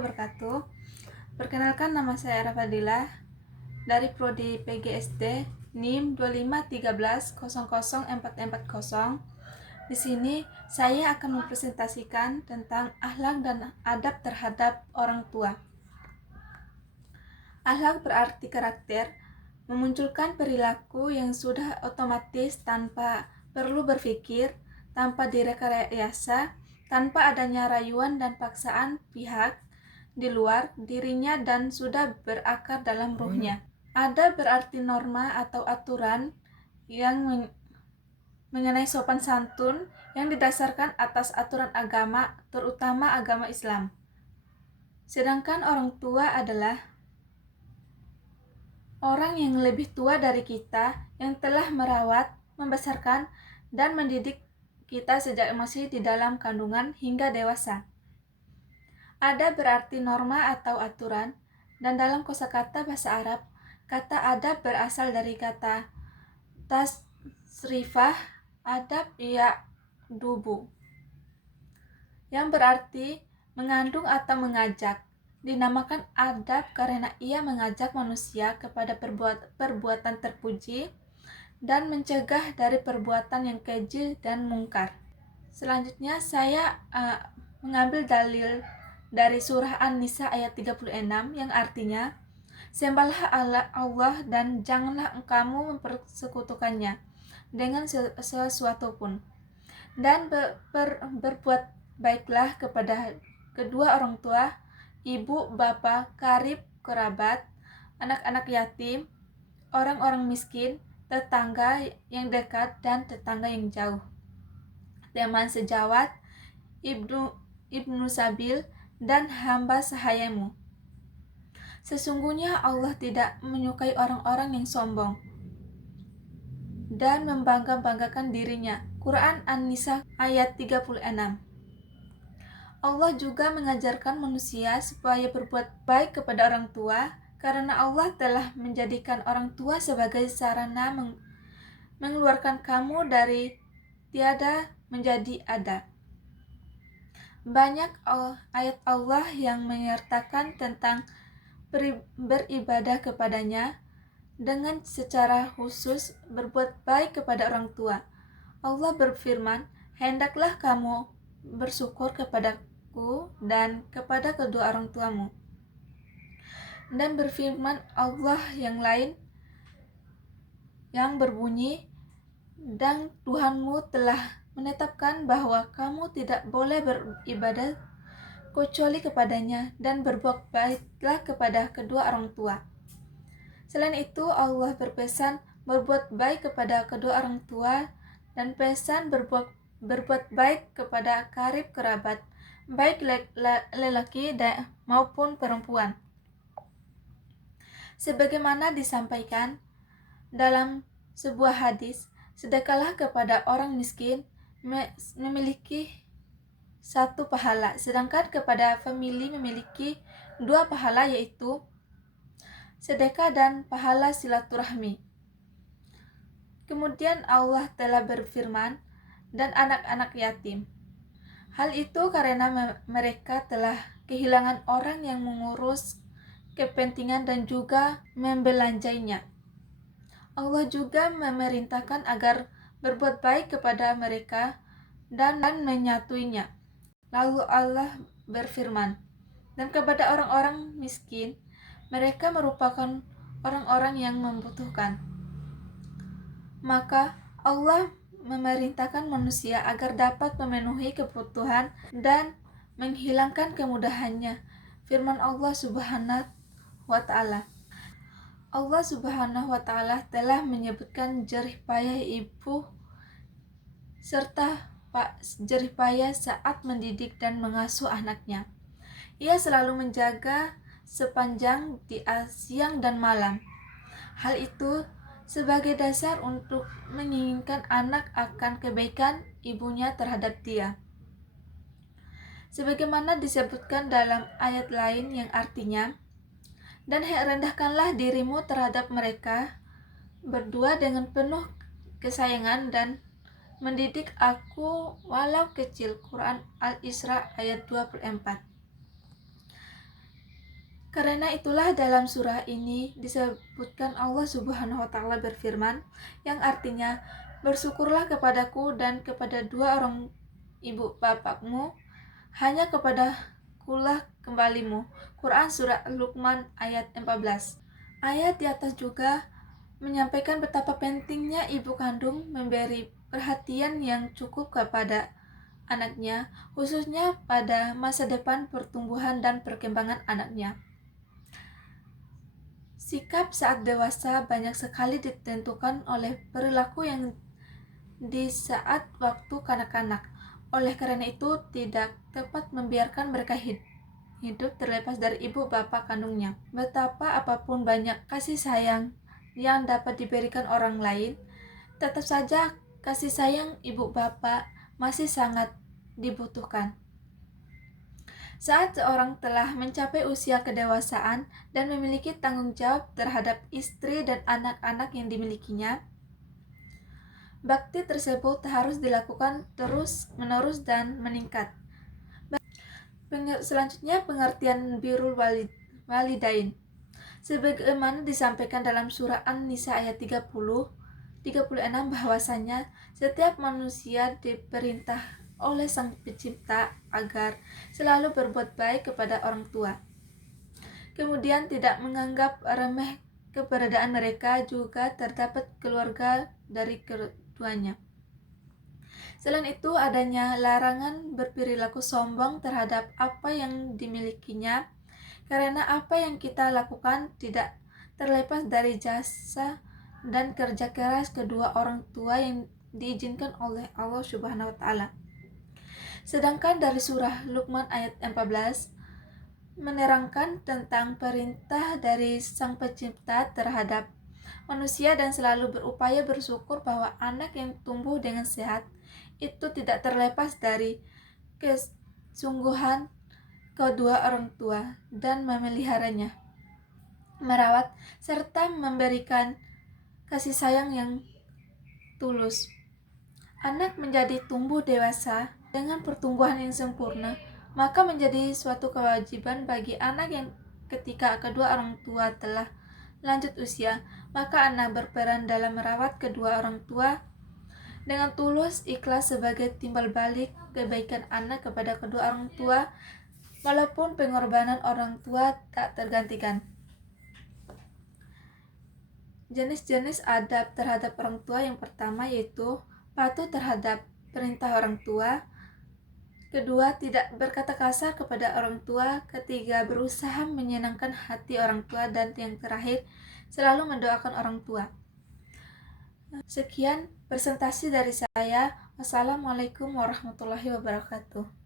wabarakatuh. Perkenalkan, nama saya Era Fadilah dari Prodi PGSD NIM 2513000440. Di sini saya akan mempresentasikan tentang akhlak dan adab terhadap orang tua. Akhlak berarti karakter, memunculkan perilaku yang sudah otomatis tanpa perlu berpikir, tanpa direkayasa, tanpa adanya rayuan dan paksaan pihak di luar dirinya dan sudah berakar dalam ruhnya. Ada berarti norma atau aturan yang mengenai sopan santun yang didasarkan atas aturan agama, terutama agama Islam. Sedangkan orang tua adalah orang yang lebih tua dari kita, yang telah merawat, membesarkan, dan mendidik kita sejak masih di dalam kandungan hingga dewasa. Ada berarti norma atau aturan, dan dalam kosakata bahasa Arab, kata adab berasal dari kata tasrifah adab dubu, yang berarti mengandung atau mengajak. Dinamakan adab karena ia mengajak manusia kepada perbuatan terpuji dan mencegah dari perbuatan yang keji dan mungkar. Selanjutnya saya mengambil dalil dari surah An-Nisa ayat 36 yang artinya, sembahlah Allah dan janganlah kamu mempersekutukannya dengan sesuatu pun, dan berbuat baiklah kepada kedua orang tua, ibu, bapak, karib, kerabat, anak-anak yatim, orang-orang miskin, tetangga yang dekat dan tetangga yang jauh, teman sejawat, ibnu sabil, dan hamba sahayamu. Sesungguhnya Allah tidak menyukai orang-orang yang sombong dan membangga-banggakan dirinya. Quran An-Nisa ayat 36. Allah juga mengajarkan manusia supaya berbuat baik kepada orang tua, karena Allah telah menjadikan orang tua sebagai sarana mengeluarkan kamu dari tiada menjadi ada. Banyak ayat Allah yang menyertakan tentang beribadah kepadanya, dengan secara khusus berbuat baik kepada orang tua. Allah berfirman, hendaklah kamu bersyukur kepadaku dan kepada kedua orang tuamu. Dan berfirman Allah yang lain yang berbunyi, dan Tuhanmu telah menetapkan bahwa kamu tidak boleh beribadah kecuali kepadanya, dan berbuat baiklah kepada kedua orang tua. Selain itu, Allah berpesan berbuat baik kepada kedua orang tua dan pesan berbuat baik kepada karib kerabat, baik lelaki maupun perempuan. Sebagaimana disampaikan dalam sebuah hadis, sedekahlah kepada orang miskin memiliki 1 pahala, sedangkan kepada famili memiliki 2 pahala, yaitu sedekah dan pahala silaturahmi. Kemudian Allah telah berfirman, dan anak-anak yatim. Hal itu karena mereka telah kehilangan orang yang mengurus kepentingan dan juga membelanjainya. Allah juga memerintahkan agar berbuat baik kepada mereka dan menyatuinya. Lalu Allah berfirman, dan kepada orang-orang miskin, mereka merupakan orang-orang yang membutuhkan. Maka Allah memerintahkan manusia agar dapat memenuhi kebutuhan dan menghilangkan kemudahannya. Firman Allah Subhanahu wa Ta'ala. Allah Subhanahu wa Ta'ala telah menyebutkan jerih payah ibu serta jerih payah saat mendidik dan mengasuh anaknya. Ia selalu menjaga sepanjang siang dan malam. Hal itu sebagai dasar untuk menginginkan anak akan kebaikan ibunya terhadap dia. Sebagaimana disebutkan dalam ayat lain yang artinya, dan rendahkanlah dirimu terhadap mereka berdua dengan penuh kesayangan dan mendidik aku walau kecil. Quran Al-Isra ayat 24. Karena itulah dalam surah ini disebutkan Allah Subhanahu wa taala berfirman yang artinya, "Bersyukurlah kepadaku dan kepada dua orang ibu bapakmu, hanya kepadakulah kembalimu." Quran surah Luqman ayat 14. Ayat di atas juga menyampaikan betapa pentingnya ibu kandung memberi perhatian yang cukup kepada anaknya, khususnya pada masa depan pertumbuhan dan perkembangan anaknya. Sikap saat dewasa banyak sekali ditentukan oleh perilaku yang di saat waktu kanak-kanak. Oleh karena itu, tidak tepat membiarkan mereka hidup terlepas dari ibu bapak kandungnya. Betapa apapun banyak kasih sayang yang dapat diberikan orang lain, tetap saja kasih sayang ibu bapak masih sangat dibutuhkan. Saat seorang telah mencapai usia kedewasaan dan memiliki tanggung jawab terhadap istri dan anak-anak yang dimilikinya, bakti tersebut harus dilakukan terus-menerus dan meningkat. Selanjutnya, pengertian birrul walidain. Sebagaimana disampaikan dalam surah An-Nisa ayat 36 bahwasanya setiap manusia diperintah oleh Sang Pencipta agar selalu berbuat baik kepada orang tua. Kemudian tidak menganggap remeh keberadaan mereka, juga terdapat keluarga dari keduanya. Selain itu, adanya larangan berperilaku sombong terhadap apa yang dimilikinya, karena apa yang kita lakukan tidak terlepas dari jasa dan kerja keras kedua orang tua yang diizinkan oleh Allah Subhanahu wa taala. Sedangkan dari surah Luqman ayat 14 menerangkan tentang perintah dari Sang Pencipta terhadap manusia dan selalu berupaya bersyukur bahwa anak yang tumbuh dengan sehat itu tidak terlepas dari kesungguhan kedua orang tua dan memeliharanya, merawat, serta memberikan kasih sayang yang tulus. Anak menjadi tumbuh dewasa dengan pertumbuhan yang sempurna, maka menjadi suatu kewajiban bagi anak yang ketika kedua orang tua telah lanjut usia, maka anak berperan dalam merawat kedua orang tua dengan tulus ikhlas sebagai timbal balik kebaikan anak kepada kedua orang tua, walaupun pengorbanan orang tua tak tergantikan. Jenis-jenis adab terhadap orang tua yang pertama yaitu patuh terhadap perintah orang tua. Kedua, tidak berkata kasar kepada orang tua. Ketiga, berusaha menyenangkan hati orang tua. Dan yang terakhir, selalu mendoakan orang tua. Sekian presentasi dari saya. Wassalamualaikum warahmatullahi wabarakatuh.